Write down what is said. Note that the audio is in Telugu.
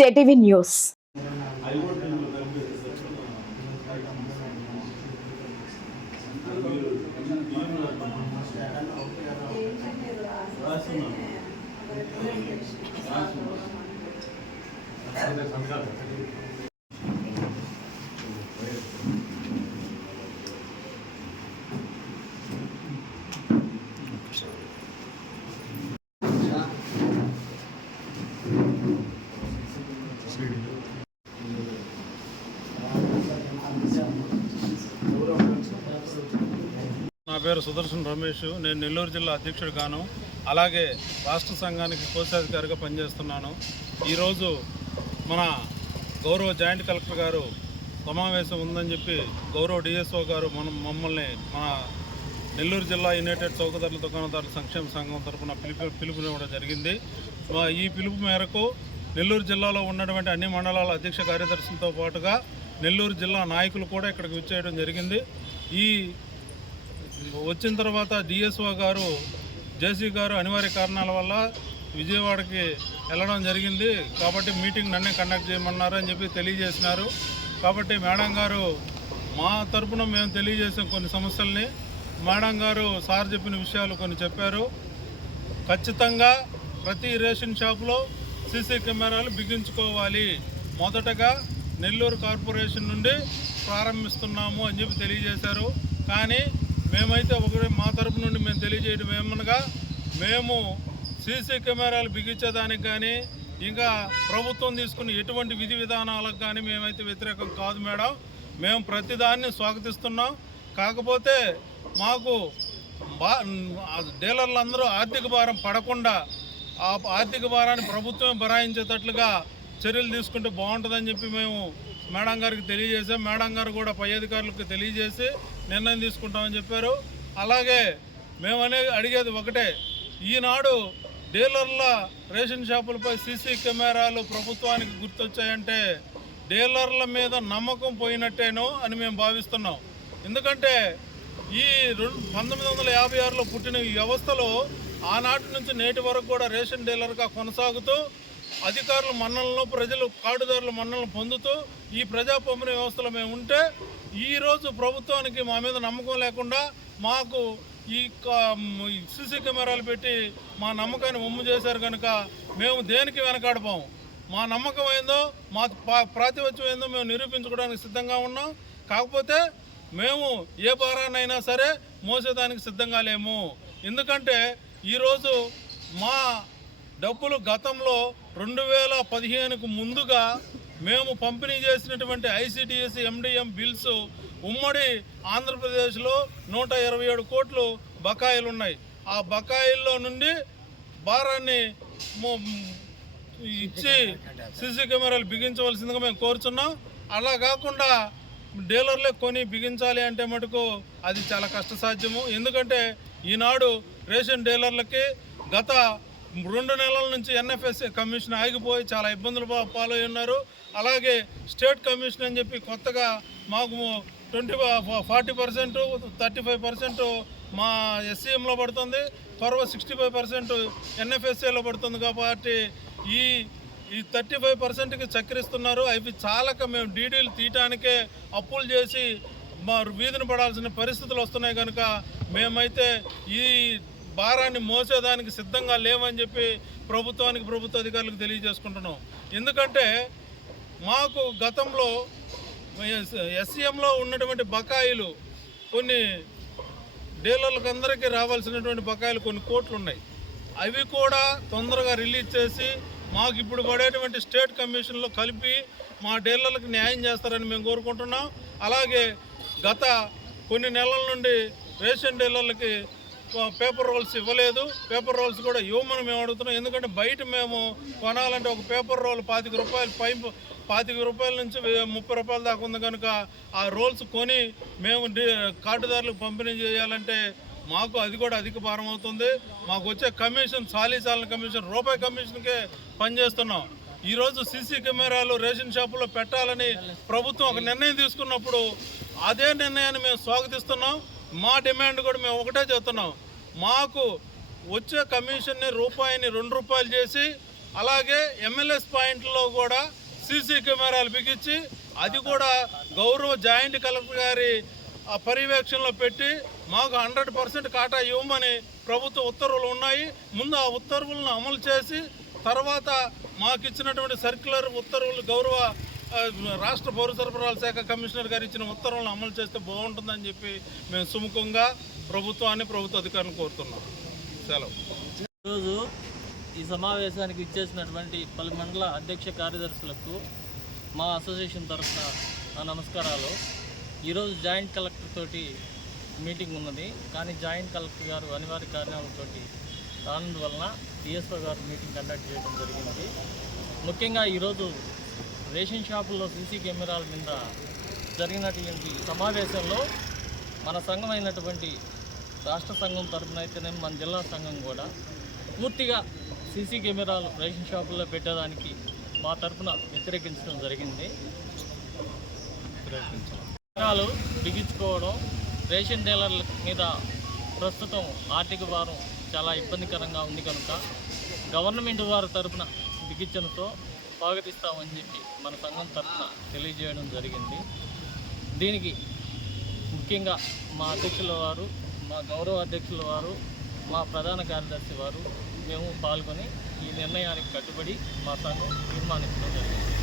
జేటీవీ న్యూస్ నా పేరు సుదర్శన్ రమేష్. నేను నెల్లూరు జిల్లా అధ్యక్షుడు గాను. అలాగే రాష్ట్ర సంఘానికి కోశాధికారిగా పనిచేస్తున్నాను. ఈరోజు మన గౌరవ జాయింట్ కలెక్టర్ గారు సమావేశం ఉందని చెప్పి గౌరవ డిఎస్ఓ గారు మనం మమ్మల్ని మన నెల్లూరు జిల్లా యునైటెడ్ చౌకధరల దుకాణదారుల సంక్షేమ సంఘం తరఫున పిలుపు పిలుపునివ్వడం జరిగింది. ఈ పిలుపు మేరకు నెల్లూరు జిల్లాలో ఉన్నటువంటి అన్ని మండలాల అధ్యక్ష కార్యదర్శులతో పాటుగా నెల్లూరు జిల్లా నాయకులు కూడా ఇక్కడికి విచ్చేయడం జరిగింది. ఈ వచ్చిన తర్వాత డిఎస్ఓ గారు జేసీ గారు అనివార్య కారణాల వల్ల విజయవాడకి వెళ్ళడం జరిగింది. కాబట్టి మీటింగ్ నన్నే కండక్ట్ చేయమన్నారు అని చెప్పి తెలియజేసినారు. కాబట్టి మేడం గారు మా తరపున మేము తెలియజేసాం కొన్ని సమస్యల్ని. మేడం గారు సార్ చెప్పిన విషయాలు కొన్ని చెప్పారు. ఖచ్చితంగా ప్రతి రేషన్ షాప్లో సీసీ కెమెరాలు బిగించుకోవాలి. మొదటగా నెల్లూరు కార్పొరేషన్ నుండి ప్రారంభిస్తున్నాము అని చెప్పి తెలియజేశారు. కానీ మేమైతే ఒకరి మా తరపు నుండి మేము తెలియజేయడం ఏమనగా మేము సీసీ కెమెరాలు బిగించేదానికి కానీ ఇంకా ప్రభుత్వం తీసుకున్న ఎటువంటి విధి విధానాలకు కానీ మేమైతే వ్యతిరేకం కాదు మేడం. మేము ప్రతిదాన్ని స్వాగతిస్తున్నాం. కాకపోతే మాకు బా డీలర్లందరూ ఆర్థిక భారం పడకుండా ఆ ఆర్థిక భారాన్ని ప్రభుత్వం భరాయించేటట్లుగా చర్యలు తీసుకుంటే బాగుంటుందని చెప్పి మేము మేడం గారికి తెలియజేసాం మేడం గారు కూడా పై అధికారులకు తెలియజేసి నిర్ణయం తీసుకుంటామని చెప్పారు. అలాగే మేము అనేది అడిగేది ఒకటే ఈనాడు డీలర్ల రేషన్ షాపులపై సీసీ కెమెరాలు ప్రభుత్వానికి గుర్తొచ్చాయంటే డీలర్ల మీద నమ్మకం పోయినట్టేనో అని మేము భావిస్తున్నాం. ఎందుకంటే ఈ రెండు పంతొమ్మిది వందల యాభై ఆరులో పుట్టిన ఈ వ్యవస్థలో ఆనాటి నుంచి నేటి వరకు కూడా రేషన్ డీలర్గా కొనసాగుతూ అధికారుల మన్నలను ప్రజలు కార్డుదారుల మన్నలను పొందుతూ ఈ ప్రజా పంపిణీ వ్యవస్థలో మేము ఉంటే ఈరోజు ప్రభుత్వానికి మా మీద నమ్మకం లేకుండా మాకు ఈ సీసీ కెమెరాలు పెట్టి మా నమ్మకాన్ని ఉమ్ము చేశారు కనుక మేము దేనికి వెనకాడపోము మా నమ్మకం ఏందో మా పా- ప్రాతిపత్యం ఏందో మేము నిరూపించుకోవడానికి సిద్ధంగా ఉన్నాం. కాకపోతే మేము ఏ భారాన్నైనా సరే మోసేదానికి సిద్ధంగా లేము. ఎందుకంటే ఈరోజు మా డబ్బులు గతంలో రెండు వేల పదిహేనుకు ముందుగా మేము పంపిణీ చేసినటువంటి ఐసిడిఎస్ ఎండిఎం బిల్స్ ఉమ్మడి ఆంధ్రప్రదేశ్లో నూట ఇరవై ఏడు కోట్లు బకాయిలు ఉన్నాయి. ఆ బకాయిల్లో నుండి భారాన్ని ఇచ్చి సీసీ కెమెరాలు బిగించవలసిందిగా మేము కోరుచున్నాం. అలా కాకుండా డీలర్లే కొని బిగించాలి అంటే మటుకు అది చాలా కష్టసాధ్యము. ఎందుకంటే ఈనాడు రేషన్ డీలర్లకి గత రెండు నెలల నుంచి ఎన్ఎఫ్ఎస్ కమిషన్ ఆగిపోయి చాలా ఇబ్బందులు పాలై ఉన్నారు అలాగే స్టేట్ కమిషన్ అని చెప్పి కొత్తగా మాకు twenty forty percent thirty five percent మా ఎస్సీఎంలో పడుతుంది. త్వరగా సిక్స్టీ ఫైవ్ పర్సెంట్ ఎన్ఎఫ్ఎస్ఏలో పడుతుంది కాబట్టి ఈ ఈ థర్టీ ఫైవ్ పర్సెంట్కి చక్రిస్తున్నారు అవి చాలక మేము డీడీలు తీయటానికే అప్పులు చేసి మా వీధిని పడాల్సిన పరిస్థితులు వస్తున్నాయి కనుక మేమైతే ఈ భారాన్ని మోసేదానికి సిద్ధంగా లేవని చెప్పి ప్రభుత్వానికి ప్రభుత్వ అధికారులకు తెలియజేసుకుంటున్నాం. ఎందుకంటే మాకు గతంలో ఎస్సీఎంలో ఉన్నటువంటి బకాయిలు కొన్ని డీలర్లకు అందరికీ రావాల్సినటువంటి బకాయిలు కొన్ని కోట్లు ఉన్నాయి అవి కూడా తొందరగా రిలీజ్ చేసి మాకు ఇప్పుడు పడేటువంటి స్టేట్ కమిషన్లో కలిపి మా డీలర్లకు న్యాయం చేస్తారని మేము కోరుకుంటున్నాం. అలాగే గత కొన్ని నెలల నుండి రేషన్ డీలర్లకి పేపర్ రోల్స్ ఇవ్వలేదు. పేపర్ రోల్స్ కూడా ఇవ్వమని మేము అడుగుతున్నాం. ఎందుకంటే బయట మేము కొనాలంటే ఒక పేపర్ రోల్ పాతిక రూపాయలు పై పాతిక రూపాయల నుంచి ముప్పై రూపాయల దాకా ఉంది కనుక ఆ రోల్స్ కొని మేము కార్డుదారులకు పంపిణీ చేయాలంటే మాకు అది కూడా అధిక భారం అవుతుంది. మాకు వచ్చే కమిషన్ చాలీ చాలని కమిషన్ రూపాయి కమిషన్కే పనిచేస్తున్నాం. ఈరోజు సీసీ కెమెరాలు రేషన్ షాపులో పెట్టాలని ప్రభుత్వం ఒక నిర్ణయం తీసుకున్నప్పుడు అదే నిర్ణయాన్ని మేము స్వాగతిస్తున్నాం. మా డిమాండ్ కూడా మేము ఒకటే చెప్తున్నాం మాకు వచ్చే కమిషన్ని రూపాయిని రెండు రూపాయలు చేసి అలాగే ఎమ్మెల్యేస్ పాయింట్లో కూడా సీసీ కెమెరాలు బిగించి అది కూడా గౌరవ జాయింట్ కలెక్టర్ గారి ఆ పర్యవేక్షణలో పెట్టి మాకు హండ్రెడ్ పర్సెంట్ కాటా ఇవ్వమని ప్రభుత్వ ఉత్తర్వులు ఉన్నాయి. ముందు ఆ ఉత్తర్వులను అమలు చేసి తర్వాత మాకు ఇచ్చినటువంటి సర్క్యులర్ ఉత్తర్వులు గౌరవ రాష్ట్ర పౌర సరఫరాల శాఖ కమిషనర్ గారు ఇచ్చిన ఉత్తర్వులను అమలు చేస్తే బాగుంటుందని చెప్పి మేము సుముఖంగా ప్రభుత్వాన్ని ప్రభుత్వ అధికారులను కోరుతున్నాం. సెలవు. ఈరోజు ఈ సమావేశానికి ఇచ్చేసినటువంటి పలు మండల అధ్యక్ష కార్యదర్శులకు మా అసోసియేషన్ తరఫున నా నమస్కారాలు. ఈరోజు జాయింట్ కలెక్టర్ తోటి మీటింగ్ ఉన్నది. కానీ జాయింట్ కలెక్టర్ గారు అనివార్య కారణాలతో రానందువలన డిఎస్ఓ గారు మీటింగ్ కండక్ట్ చేయడం జరిగింది. ముఖ్యంగా ఈరోజు రేషన్ షాపుల్లో సీసీ కెమెరాల మీద జరిగినటువంటి సమావేశంలో మన సంఘం అయినటువంటి రాష్ట్ర సంఘం తరఫున అయితేనే మన జిల్లా సంఘం కూడా పూర్తిగా సీసీ కెమెరాలు రేషన్ షాపుల్లో పెట్టడానికి మా తరఫున వ్యతిరేకించడం జరిగింది. కెమెరాలు బిగించుకోవడం రేషన్ డీలర్ల మీద ప్రస్తుతం ఆర్థిక భారం చాలా ఇబ్బందికరంగా ఉంది కనుక గవర్నమెంట్ వారి తరఫున బిగించడంతో స్వాగతిస్తామని చెప్పి మన సంఘం తరఫున తెలియజేయడం జరిగింది. దీనికి ముఖ్యంగా మా అధ్యక్షుల వారు మా గౌరవ అధ్యక్షుల వారు మా ప్రధాన కార్యదర్శి వారు మేము పాల్గొని ఈ నిర్ణయానికి కట్టుబడి మా సంఘం తీర్మానించడం జరిగింది.